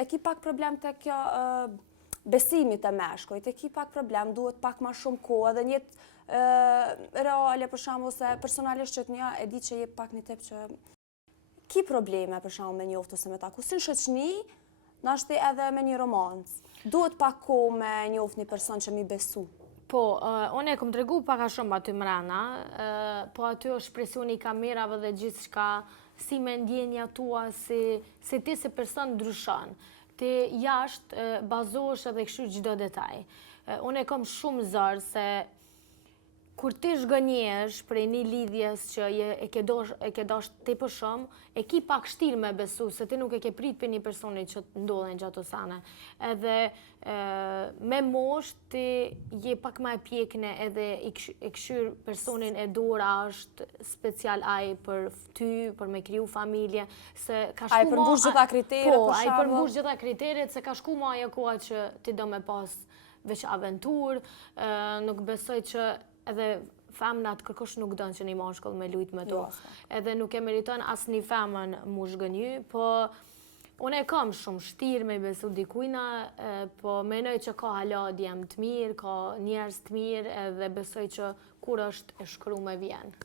e ki pak problem të kjo besimit të meshkujt, e ki pak problem, duhet pak ma shumë kohë, edhe njët reale, për shembull, se personalisht që të një e di që je pak një tip që ki probleme, për shembull, me njoftë ose me taku. Si në shoqni, nashti edhe me një romancë. Duhet pak kohë me njoftë një person që mi besu. Po, unë e kom të regu paka shumë aty mrena, po aty është presioni i kamerave dhe gjithë shka, si me ndjenja tua, si ti se person ndryshon. Ti jashtë bazohesh edhe kështu çdo detaj. Unë e kom shumë zërë se kur ti zhgënjesh prej një lidhjes që e ke dash tepër shumë, e ki pak shtirë me besu, se ti nuk e ke prit për një personi që të ndodhen gjato sane. Edhe me mosh ti je pak ma e pjekne edhe i këshyr personin e dora është special aj për ty, për me kriju familje, se ka shku ma... Aj përmbush gjitha kriteret, po, aj përmbush gjitha kriteret, se ka shku ma ajo koha që ti do me pas veç aventur, nuk besoj që edhe femnat kërkosh nuk dënë që një mashkull me lujt me to. Edhe nuk e meriton as një femën mu zhgënjy, po unë e kam shumë shtirë me besu dikujna, po menoj që ka hala djem të mirë, ka njerëz të mirë, edhe besoj që kur është e shkru me vjen.